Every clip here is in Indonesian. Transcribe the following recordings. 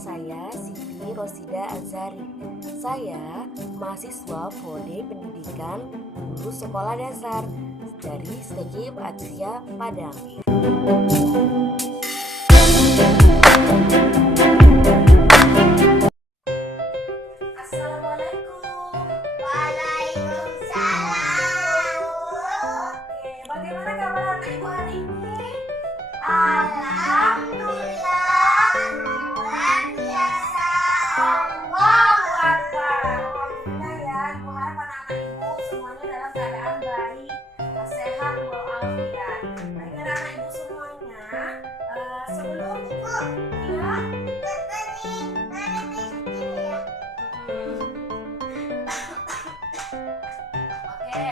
saya Siti Rosida Azhari. Saya mahasiswa Prodi Pendidikan Guru Sekolah Dasar dari STQ Asia Padang. Assalamualaikum. Waalaikumsalam. Oke, bagaimana kabar anak ibu hari ini? Alhamdulillah, luar biasa. Allahu Akbar. Alhamdulillah ya, ibu harap anak-anak ibu semuanya dalam keadaan baik, sehat walafiat. Baik anak-anak ibu semuanya, sebelum Ibu, ya, oke,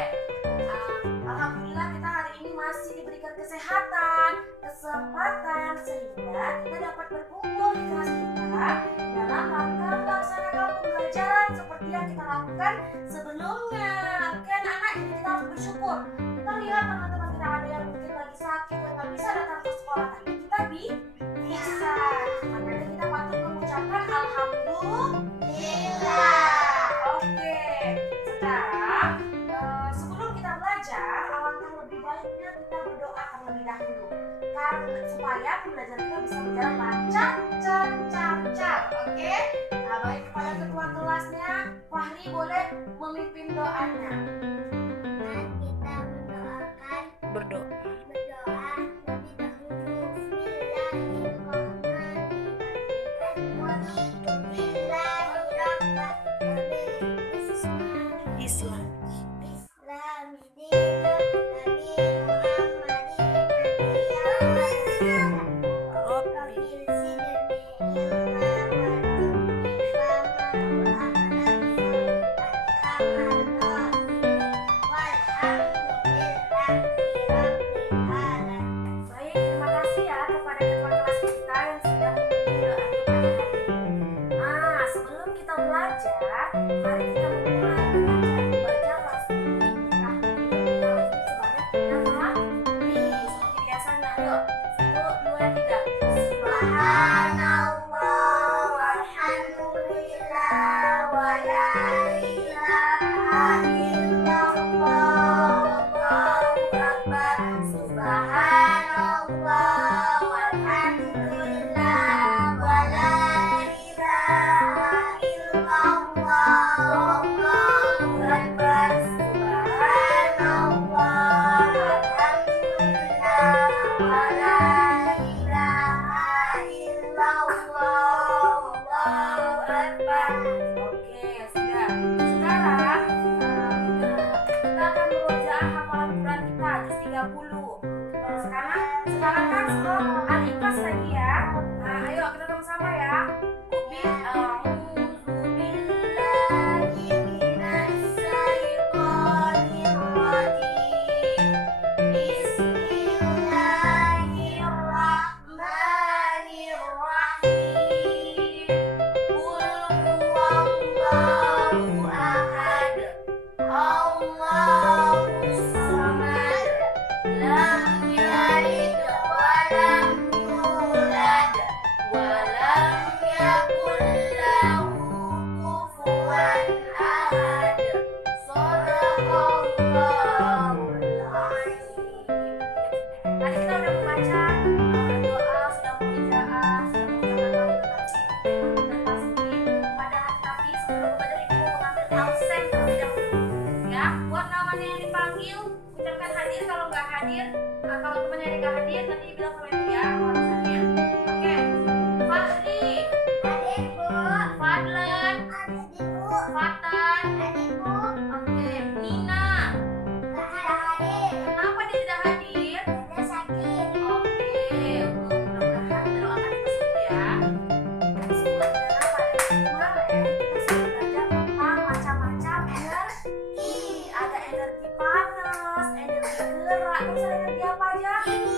alhamdulillah kita hari ini masih diberikan kesehatan, kesempatan sehingga kita dapat berkumpul di kelas kita dalam rangka melaksanakan pembelajaran seperti yang kita lakukan sebelumnya. Oke anak-anak, jadi kita harus bersyukur. Kita lihat teman-teman kita ada yang mungkin lagi sakit dan nggak bisa datang ke sekolah, tapi kita bisa. Makanya kita patut mengucapkan alhamdulillah. Oke, sekarang sebelum kita belajar, alangkah lebih baiknya kita berdoa terlebih dahulu, karena supaya pembelajaran kita bisa berjalan lancar. Oke, nah, baik kepada ketua kelasnya, Fahri boleh memimpin doanya. kita mendoakan Berdoa. berdoa lebih dahulu. Bismillahirrahmanirrahim. Islam. Baik, terima kasih ya kepada ketua kelas kita yang sudah memimpin doa kita hari ini. Sebelum kita belajar, mari kita memulai dengan cara membaca tasbih tahmid sebanyak 3 kali. Seperti biasanya, yuk. 1, 2, 3. Subhanallah walhamdulillah wa la ilaha illallah wallahu akbar. Subhanallah walhamdulillah wa la ilaha illallah wallahu akbar. Subhanallah walhamdulillah wa la ilaha illallah wallahu akbar. Oke, sudah. Sekarang kita akan berusaha hafalan Quran kita juz 30. Sekarang kan semua al-ikhlas lagi ya. Ayo kita sama-sama ya. A'udzu billahi Minasyaitonir rajim. Bismillahirrahmanirrahim. Qul huwallahu ahad. Allahus samad. Lam yalid wa lam yulad wa lam yakul lahu kufuwan ahad. Shadaqallahul azim. Tadi kita udah membaca doa, sudah mengijaah, sudah mengucapkan tasbih pada tapi sebelum belajar ibu mau mengambil absen terlebih dahulu. Ya, buat namanya yang dipanggil, ucapkan hadir. Kalau nggak hadir, kalau temannya yang nggak hadir, nanti bilang sama ibu ya alasannya. Oke, Fahri, Adikku, Fadlan, adikku, Fatan, adikku, oke, Nina. gak hadir. Kenapa dia tidak hadir? Dia sakit. Oke, mudah-mudahan kita doakan kita semua ya. Semoga pada kemarin kita sudah belajar tentang macam-macam energi. Ada energi panas, energi gerak, terus ada energi apa aja? Ini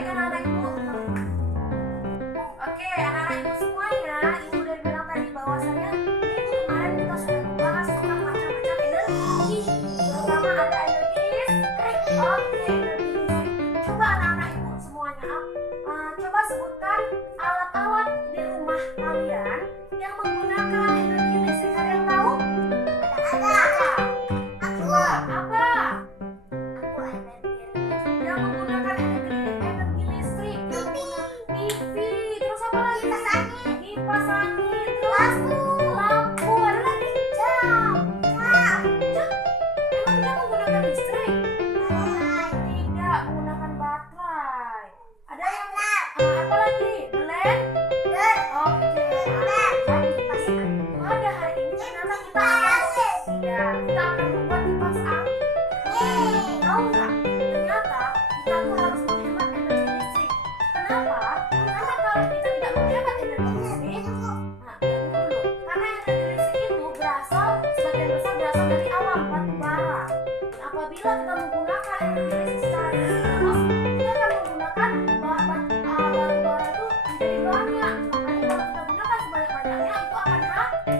Baik anak-anak ibu. Oke, anak-anak ibu semuanya, ibu udah bilang tadi bahwasanya minggu kemarin kita sudah membahas tentang macam-macam energi. Terutama ada energi listrik. Oke, energi listrik. Coba anak-anak ibu semuanya, coba sebutkan alat-alat di rumah kalian yang menggunakan energi listrik. Ada yang tahu? Apa? Coba, apa? Yang menggunakan energi listrik. Yang menggunakan TV. Terus apa lagi? Kipas angin. Terus lampu. Ada lagi? Jam. Emang jam menggunakan listrik? Tidak menggunakan baterai. Ada yang apa lagi? Blender. Oke. Pada hari ini ternyata kita akan membuat kipas angin. Tahu nggak? Ternyata kita tuh harus menghemat energi listrik. Kenapa? Karena kalau kita tidak menghemat energi listrik, dulu. Karena energi listrik itu sebagian besar berasal dari alam batu bara. Dan apabila kita menggunakan energi listrik secara terus, kita akan menggunakan batu bara itu menjadi banyak. Makanya kalau kita gunakan sebanyak-banyaknya itu akan habis.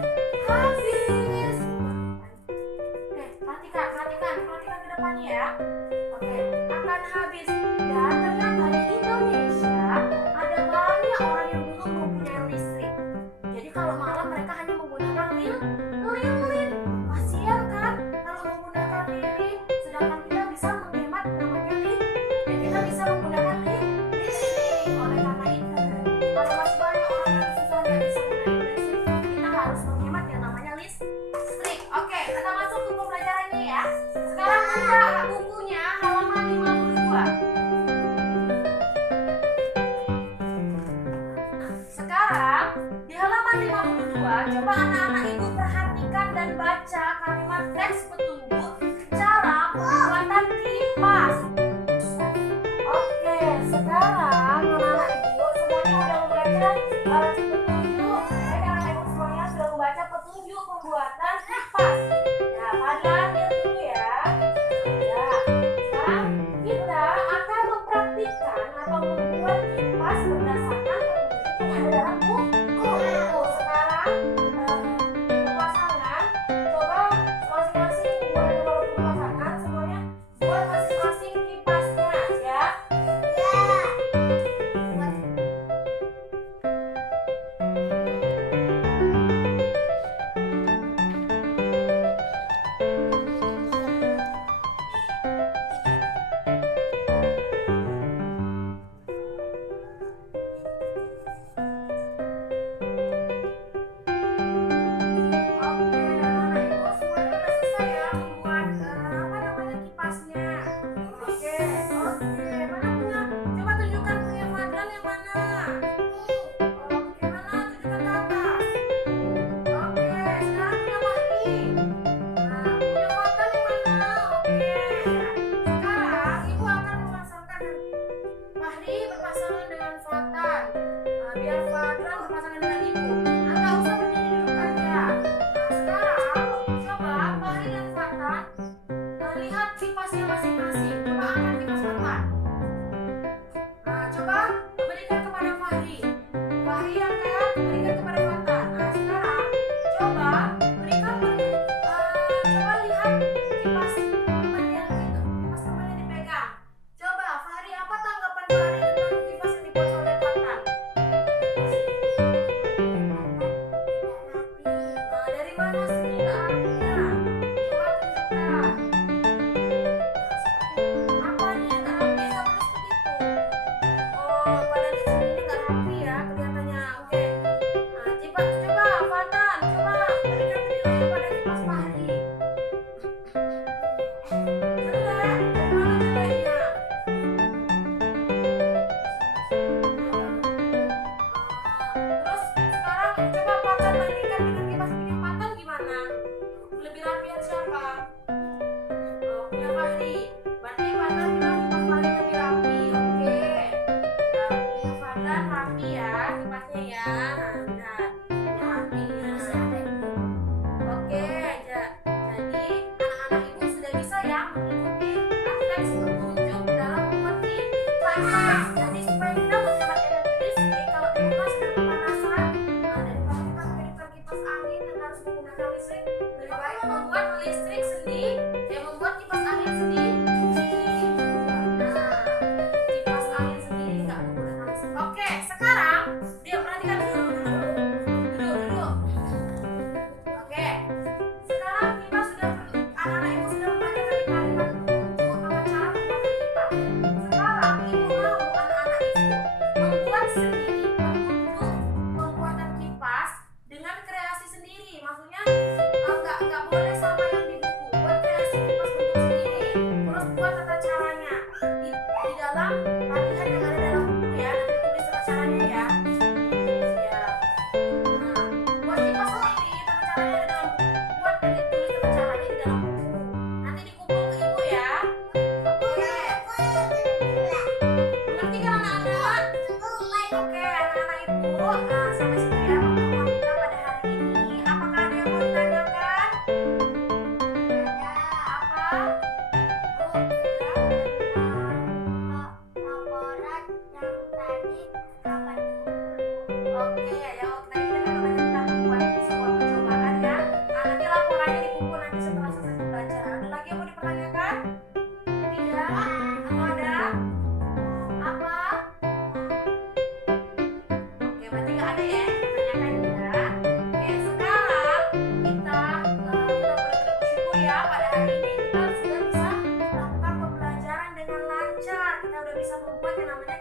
Oke, perhatikan ke depannya ya. Oke, akan habis. Dan ternyata di Indonesia ada banyak orang yang belum mempunyai listrik. Jadi kalau malam mereka hanya menggunakan lilin. Kasian kan kalau menggunakan lilin, sedangkan kita bisa menghemat namanya dan kita bisa menggunakan listrik. Oleh karena itu, kalau masih banyak orang yang susah tidak bisa menggunakan listrik, kita harus menghemat yang namanya listrik. Oke, kita masuk ke pembelajarannya ya. Sekarang buka bukunya halaman 52. Sekarang di halaman 52, coba anak-anak ibu perhatikan dan baca kalimat teks petunjuk cara pembuatan kipas. Oke, sekarang anak-anak ibu semuanya sudah membaca petunjuk. Baik, anak-anak ibu semuanya sudah membaca petunjuk pembuatan kipas. Nah, Fadlan lihat dulu ya. Ya, sekarang kita akan mempraktikkan atau membuat kipas berdasarkan petunjuk yang ada dalam buku. Sekarang berpasangan, coba masing-masing buat berpasangan, semuanya buat masing-masing kipasnya ya. Jadi Oke ya, tadi kita kan udah tentang membuat sebuah percobaan ya. Nah, nanti laporannya di buku nanti setelah selesai pembelajaran. Ada lagi yang mau dipertanyakan? Tidak? Atau ada? Apa? Oke, berarti nggak ada ya yang dipertanyakan ya. Oke, sekarang kita boleh bersyukur ya pada hari ini kita sudah bisa melakukan pembelajaran dengan lancar. Kita udah bisa membuat yang namanya